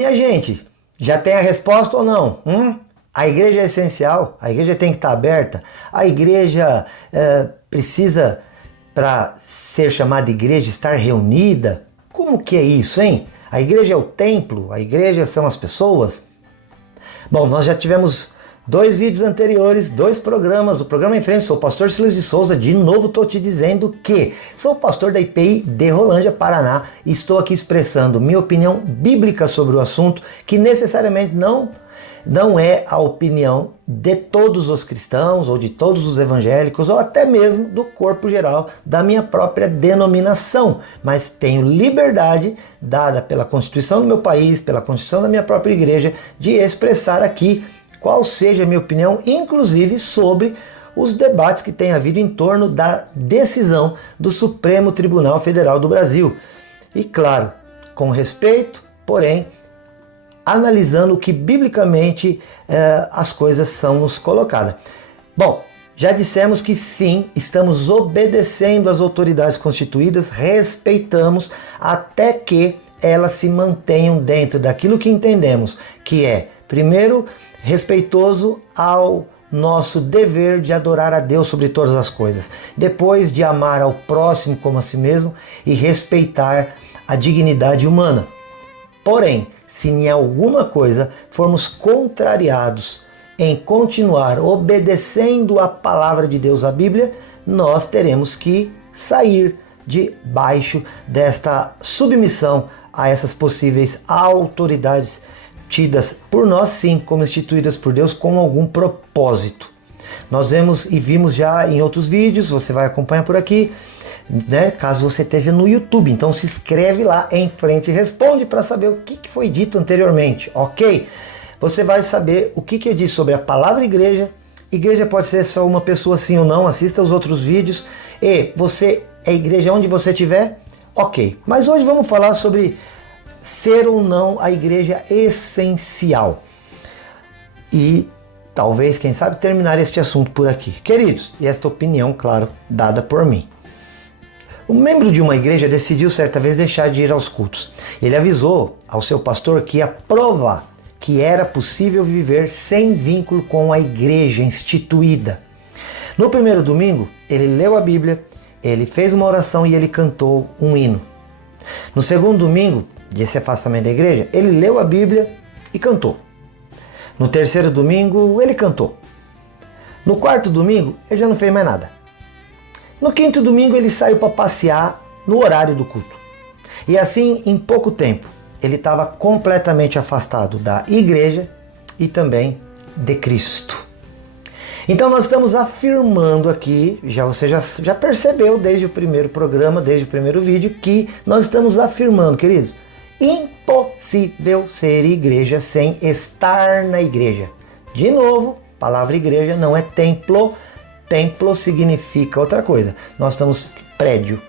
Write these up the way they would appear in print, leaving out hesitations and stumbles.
minha gente, já tem a resposta ou não? A igreja é essencial, a igreja tem que estar aberta, a igreja precisa, para ser chamada igreja, estar reunida. Como que é isso, hein? A igreja é o templo, a igreja são as pessoas? Bom, nós já tivemos 2 vídeos anteriores, 2 programas, o programa em frente, sou o pastor Silas de Souza, de novo estou te dizendo que sou pastor da IPI de Rolândia, Paraná, e estou aqui expressando minha opinião bíblica sobre o assunto, que necessariamente não é a opinião de todos os cristãos, ou de todos os evangélicos, ou até mesmo do corpo geral da minha própria denominação, mas tenho liberdade dada pela Constituição do meu país, pela Constituição da minha própria igreja, de expressar aqui qual seja a minha opinião, inclusive sobre os debates que tem havido em torno da decisão do Supremo Tribunal Federal do Brasil. E claro, com respeito, porém, analisando o que biblicamente as coisas são nos colocadas. Bom, já dissemos que sim, estamos obedecendo às autoridades constituídas, respeitamos até que elas se mantenham dentro daquilo que entendemos, que é, primeiro, respeitoso ao nosso dever de adorar a Deus sobre todas as coisas, depois de amar ao próximo como a si mesmo e respeitar a dignidade humana. Porém, se em alguma coisa formos contrariados em continuar obedecendo a palavra de Deus, a Bíblia, nós teremos que sair debaixo desta submissão a essas possíveis autoridades tidas por nós, sim, como instituídas por Deus com algum propósito. Nós vemos e vimos já em outros vídeos, você vai acompanhar por aqui, né, caso você esteja no YouTube. Então se inscreve lá em frente e responde para saber o que foi dito anteriormente, ok? Você vai saber o que eu disse sobre a palavra igreja. Igreja pode ser só uma pessoa, sim ou não, assista os outros vídeos. E você é igreja onde você estiver? Ok, mas hoje vamos falar sobre ser ou não a igreja essencial. E talvez, quem sabe, terminar este assunto por aqui. Queridos, e esta opinião, claro, dada por mim. Um membro de uma igreja decidiu certa vez deixar de ir aos cultos. Ele avisou ao seu pastor que ia provar que era possível viver sem vínculo com a igreja instituída. No primeiro domingo, ele leu a Bíblia, ele fez uma oração e ele cantou um hino. No segundo domingo desse afastamento da igreja, ele leu a Bíblia e cantou. No terceiro domingo, ele cantou. No quarto domingo, ele já não fez mais nada. No quinto domingo, ele saiu para passear no horário do culto. E assim, em pouco tempo, ele estava completamente afastado da igreja e também de Cristo. Então nós estamos afirmando aqui, você já percebeu desde o primeiro programa, desde o primeiro vídeo, que nós estamos afirmando, queridos, impossível ser igreja sem estar na igreja. De novo, a palavra igreja não é templo. Templo significa outra coisa. Nós estamos prédio,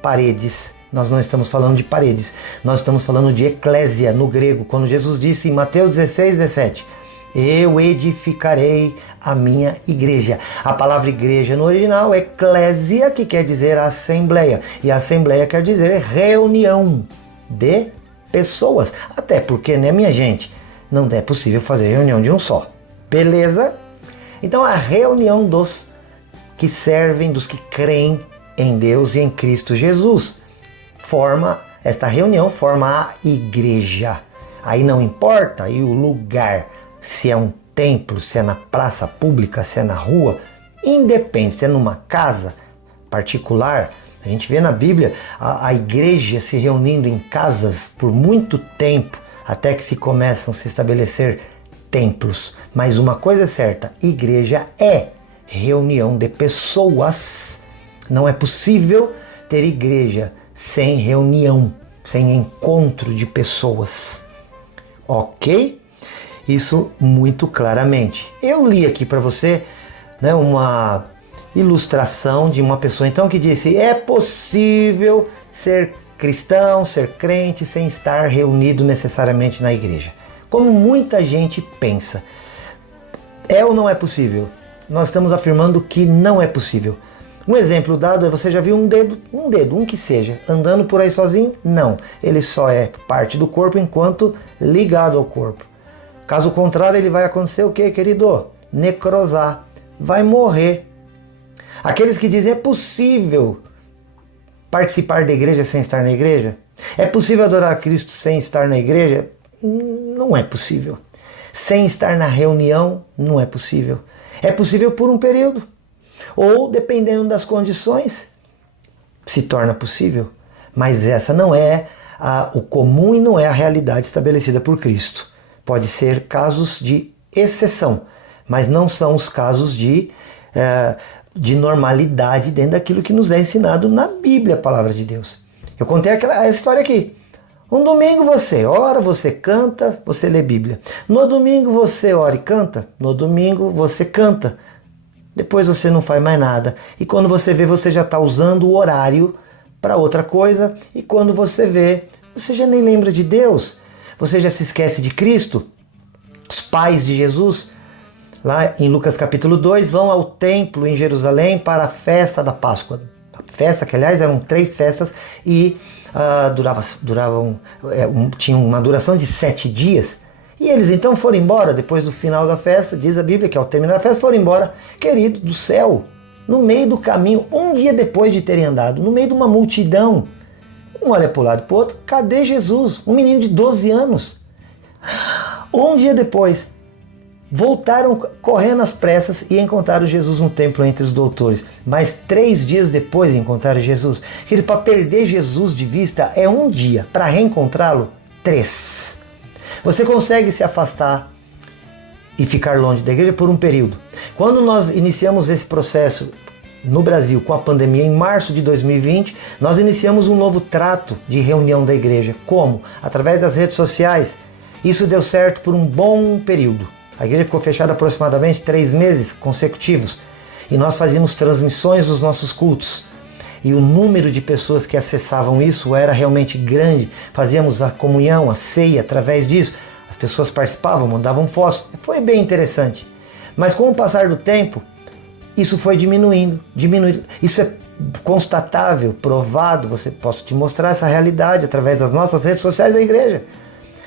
paredes. Nós não estamos falando de paredes. Nós estamos falando de eclésia no grego. Quando Jesus disse em Mateus 16, 17, eu edificarei a minha igreja. A palavra igreja no original é eclésia, que quer dizer assembleia. E assembleia quer dizer reunião de pessoas. Até porque, né, minha gente, não é possível fazer reunião de um só. Beleza? Então a reunião dos que servem, dos que creem em Deus e em Cristo Jesus, esta reunião forma a igreja. Aí não importa aí o lugar, se é um templo, se é na praça pública, se é na rua, independe, se é numa casa particular. A gente vê na Bíblia a igreja se reunindo em casas por muito tempo, até que se começam a se estabelecer templos. Mas uma coisa é certa, igreja é reunião de pessoas. Não é possível ter igreja sem reunião, sem encontro de pessoas. Ok? Isso muito claramente. Eu li aqui para você, né, uma ilustração de uma pessoa então que disse: é possível ser cristão, ser crente sem estar reunido necessariamente na igreja. Como muita gente pensa. É ou não é possível? Nós estamos afirmando que não é possível. Um exemplo dado é, você já viu um dedo, um que seja, andando por aí sozinho? Não, ele só é parte do corpo enquanto ligado ao corpo. Caso contrário, ele vai acontecer o que, querido? Necrosar, vai morrer. Aqueles que dizem, é possível participar da igreja sem estar na igreja? É possível adorar a Cristo sem estar na igreja? Não é possível. Sem estar na reunião, não é possível. É possível por um período. Ou, dependendo das condições, se torna possível. Mas essa não é o comum e não é a realidade estabelecida por Cristo. Pode ser casos de exceção, mas não são os casos de normalidade dentro daquilo que nos é ensinado na Bíblia, a palavra de Deus. Eu contei a história aqui. Um domingo você ora, você canta, você lê Bíblia. No domingo você ora e canta, no domingo você canta. Depois você não faz mais nada. E quando você vê, você já está usando o horário para outra coisa. E quando você vê, você já nem lembra de Deus. Você já se esquece de Cristo. Os pais de Jesus, lá em Lucas capítulo 2, vão ao templo em Jerusalém para a festa da Páscoa. A festa, que aliás eram 3 festas e tinham uma duração de 7 dias. E eles então foram embora, depois do final da festa, diz a Bíblia que ao terminar a festa foram embora, querido do céu, no meio do caminho, um dia depois de terem andado, no meio de uma multidão. Um olha para o lado e para o outro, cadê Jesus? Um menino de 12 anos. Um dia depois, voltaram correndo às pressas e encontraram Jesus no templo entre os doutores. Mas 3 dias depois encontraram Jesus. Para perder Jesus de vista é um dia, para reencontrá-lo, 3. Você consegue se afastar e ficar longe da igreja por um período. Quando nós iniciamos esse processo no Brasil com a pandemia em março de 2020, nós iniciamos um novo trato de reunião da igreja. Como? Através das redes sociais. Isso deu certo por um bom período. A igreja ficou fechada aproximadamente 3 meses consecutivos e nós fazíamos transmissões dos nossos cultos. E o número de pessoas que acessavam isso era realmente grande. Fazíamos a comunhão, a ceia através disso. As pessoas participavam, mandavam fotos. Foi bem interessante. Mas com o passar do tempo, isso foi diminuindo. Isso é constatável, provado. Posso te mostrar essa realidade através das nossas redes sociais da igreja.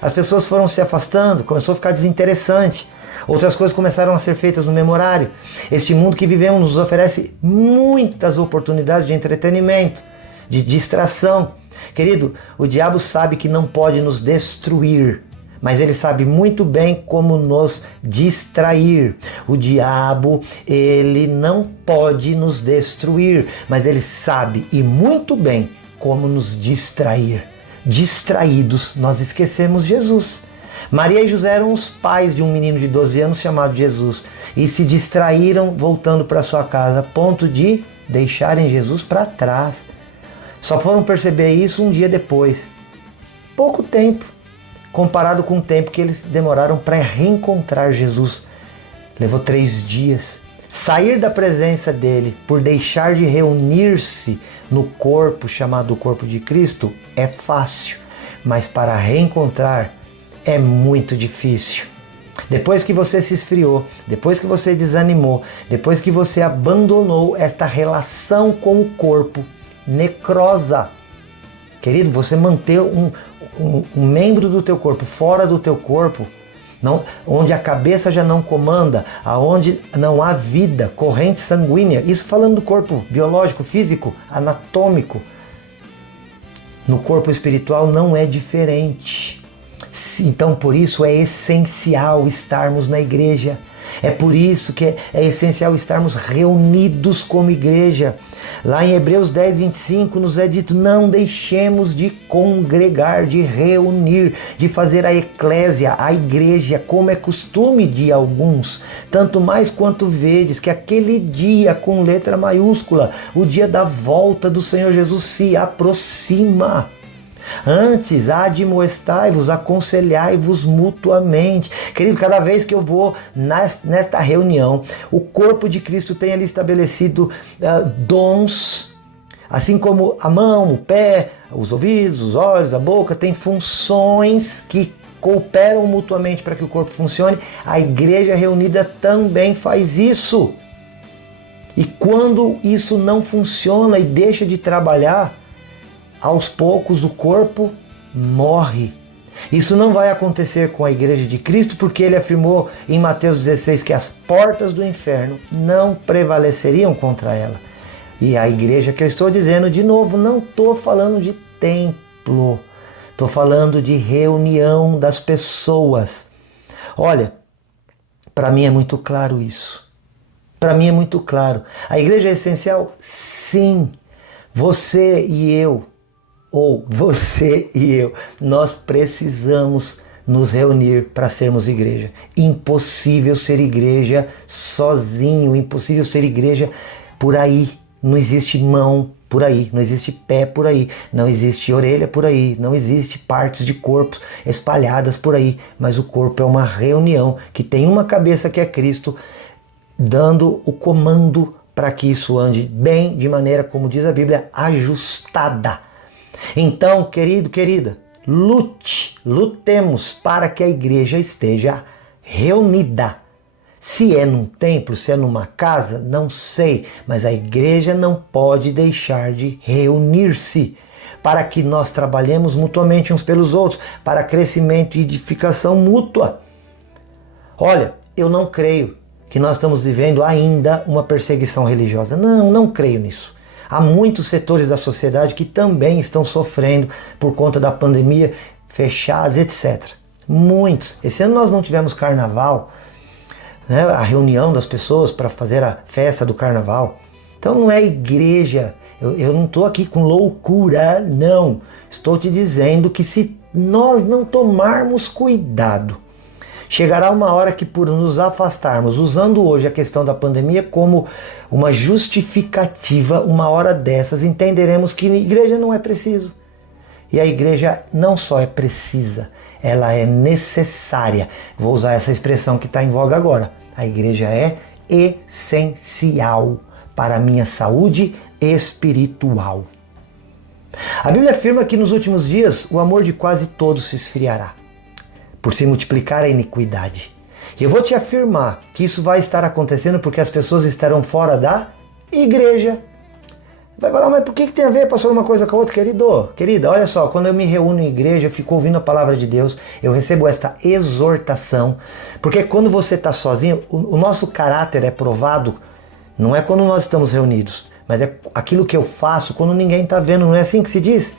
As pessoas foram se afastando, começou a ficar desinteressante. Outras coisas começaram a ser feitas no memorário. Este mundo que vivemos nos oferece muitas oportunidades de entretenimento, de distração. Querido, o diabo sabe que não pode nos destruir, mas ele sabe muito bem como nos distrair. O diabo, ele não pode nos destruir, mas ele sabe e muito bem como nos distrair. Distraídos, nós esquecemos Jesus. Maria e José eram os pais de um menino de 12 anos chamado Jesus e se distraíram voltando para sua casa, a ponto de deixarem Jesus para trás. Só foram perceber isso um dia depois. Pouco tempo, comparado com o tempo que eles demoraram para reencontrar Jesus. Levou 3 dias. Sair da presença dele por deixar de reunir-se no corpo chamado corpo de Cristo é fácil, mas para reencontrar é muito difícil. Depois que você se esfriou, depois que você desanimou, depois que você abandonou esta relação com o corpo, necrosa. Querido, você manter um membro do teu corpo fora do teu corpo, não, onde a cabeça já não comanda, aonde não há vida, corrente sanguínea, isso falando do corpo biológico, físico, anatômico. No corpo espiritual não é diferente. Então, por isso é essencial estarmos na igreja. É por isso que é essencial estarmos reunidos como igreja. Lá em Hebreus 10, 25 nos é dito, não deixemos de congregar, de reunir, de fazer a eclésia, a igreja, como é costume de alguns. Tanto mais quanto vedes que aquele dia com letra maiúscula, o dia da volta do Senhor Jesus se aproxima. Antes, admoestai-vos, aconselhai-vos mutuamente. Querido, cada vez que eu vou nesta reunião, o corpo de Cristo tem ali estabelecido dons, assim como a mão, o pé, os ouvidos, os olhos, a boca, tem funções que cooperam mutuamente para que o corpo funcione. A igreja reunida também faz isso. E quando isso não funciona e deixa de trabalhar, aos poucos o corpo morre. Isso não vai acontecer com a Igreja de Cristo, porque ele afirmou em Mateus 16 que as portas do inferno não prevaleceriam contra ela. E a igreja que eu estou dizendo, de novo, não estou falando de templo, estou falando de reunião das pessoas. Olha, para mim é muito claro isso. Para mim é muito claro. A igreja é essencial? Sim. Você e eu, nós precisamos nos reunir para sermos igreja. Impossível ser igreja sozinho, impossível ser igreja por aí. Não existe mão por aí, não existe pé por aí, não existe orelha por aí, não existe partes de corpos espalhadas por aí, mas o corpo é uma reunião que tem uma cabeça que é Cristo, dando o comando para que isso ande bem, de maneira, como diz a Bíblia, ajustada. Então, querido, querida, lutemos para que a igreja esteja reunida. Se é num templo, se é numa casa, não sei, mas a igreja não pode deixar de reunir-se para que nós trabalhemos mutuamente uns pelos outros, para crescimento e edificação mútua. Olha, eu não creio que nós estamos vivendo ainda uma perseguição religiosa. Não creio nisso. Há muitos setores da sociedade que também estão sofrendo por conta da pandemia, fechados, etc. Muitos. Esse ano nós não tivemos carnaval, né, a reunião das pessoas para fazer a festa do carnaval. Então não é igreja. Eu não estou aqui com loucura, não. Estou te dizendo que se nós não tomarmos cuidado, chegará uma hora que, por nos afastarmos, usando hoje a questão da pandemia como uma justificativa, uma hora dessas entenderemos que a igreja não é preciso. E a igreja não só é precisa, ela é necessária. Vou usar essa expressão que está em voga agora. A igreja é essencial para a minha saúde espiritual. A Bíblia afirma que nos últimos dias o amor de quase todos se esfriará, por se multiplicar a iniquidade. E eu vou te afirmar que isso vai estar acontecendo porque as pessoas estarão fora da igreja. Vai falar, mas por que tem a ver, pastor, uma coisa com a outra? Querida, olha só, quando eu me reúno em igreja, eu fico ouvindo a palavra de Deus, eu recebo esta exortação, porque quando você está sozinho, o nosso caráter é provado, não é quando nós estamos reunidos, mas é aquilo que eu faço quando ninguém está vendo, não é assim que se diz?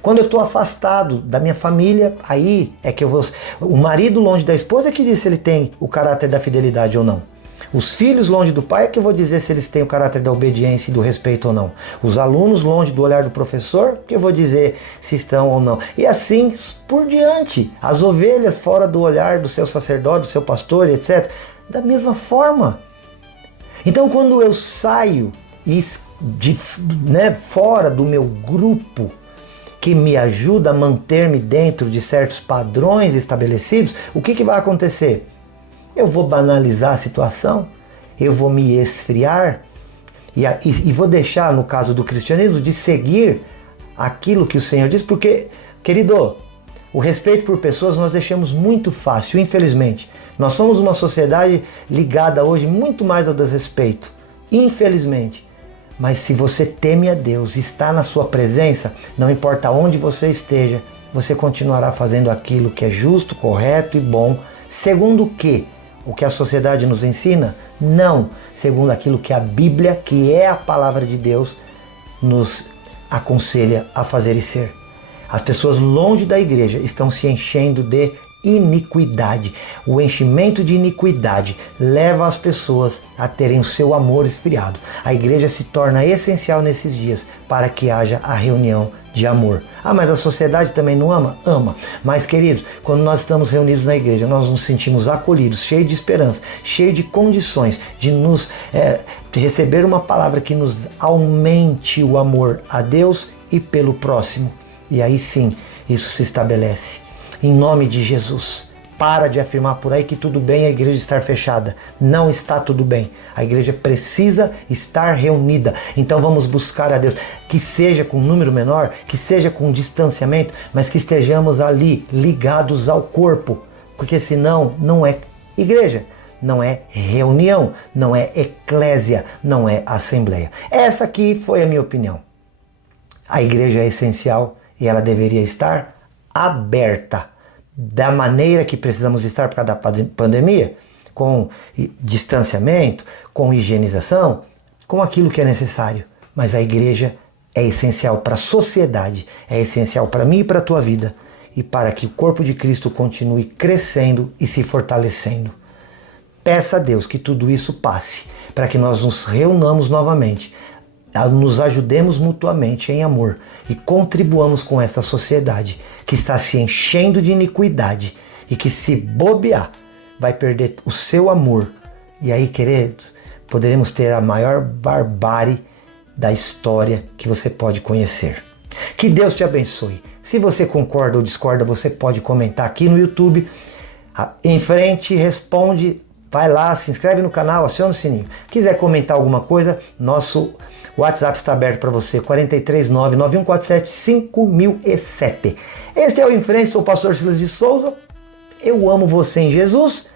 Quando eu estou afastado da minha família, aí é que eu vou... O marido longe da esposa é que diz se ele tem o caráter da fidelidade ou não. Os filhos longe do pai é que eu vou dizer se eles têm o caráter da obediência e do respeito ou não. Os alunos longe do olhar do professor, que eu vou dizer se estão ou não. E assim por diante. As ovelhas fora do olhar do seu sacerdote, do seu pastor, etc. Da mesma forma. Então quando eu saio fora do meu grupo, que me ajuda a manter-me dentro de certos padrões estabelecidos, o que vai acontecer? Eu vou banalizar a situação, eu vou me esfriar e vou deixar, no caso do cristianismo, de seguir aquilo que o Senhor diz, porque, querido, o respeito por pessoas nós deixamos muito fácil, infelizmente. Nós somos uma sociedade ligada hoje muito mais ao desrespeito, infelizmente. Mas se você teme a Deus e está na sua presença, não importa onde você esteja, você continuará fazendo aquilo que é justo, correto e bom, segundo o quê? O que a sociedade nos ensina? Não, segundo aquilo que a Bíblia, que é a palavra de Deus, nos aconselha a fazer e ser. As pessoas longe da igreja estão se enchendo de iniquidade. O enchimento de iniquidade leva as pessoas a terem o seu amor esfriado. A igreja se torna essencial nesses dias para que haja a reunião de amor. Ah, mas a sociedade também não ama? Ama. Mas, queridos, quando nós estamos reunidos na igreja, nós nos sentimos acolhidos, cheios de esperança, cheios de condições de de receber uma palavra que nos aumente o amor a Deus e pelo próximo. E aí sim, isso se estabelece. Em nome de Jesus, para de afirmar por aí que tudo bem a igreja estar fechada. Não está tudo bem. A igreja precisa estar reunida. Então vamos buscar a Deus. Que seja com um número menor, que seja com distanciamento, mas que estejamos ali ligados ao corpo. Porque senão não é igreja. não é reunião, não é eclésia, não é assembleia. Essa aqui foi a minha opinião. A igreja é essencial e ela deveria estar aberta da maneira que precisamos estar por causa da pandemia, com distanciamento, com higienização, com aquilo que é necessário. Mas a igreja é essencial para a sociedade, é essencial para mim e para a tua vida, e para que o corpo de Cristo continue crescendo e se fortalecendo. Peça a Deus que tudo isso passe, para que nós nos reunamos novamente, nos ajudemos mutuamente em amor e contribuamos com esta sociedade que está se enchendo de iniquidade e que, se bobear, vai perder o seu amor. E aí, queridos, poderemos ter a maior barbárie da história que você pode conhecer. Que Deus te abençoe. Se você concorda ou discorda, você pode comentar aqui no YouTube. Em frente, responde, vai lá, se inscreve no canal, aciona o sininho. Quiser comentar alguma coisa, nosso WhatsApp está aberto para você, 439-9147-5007. Este é o Em Frente, sou o pastor Silas de Souza. Eu amo você em Jesus.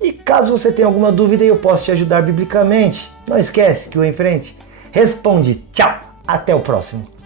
E caso você tenha alguma dúvida, eu posso te ajudar biblicamente. Não esquece que o Em Frente responde. Tchau, até o próximo.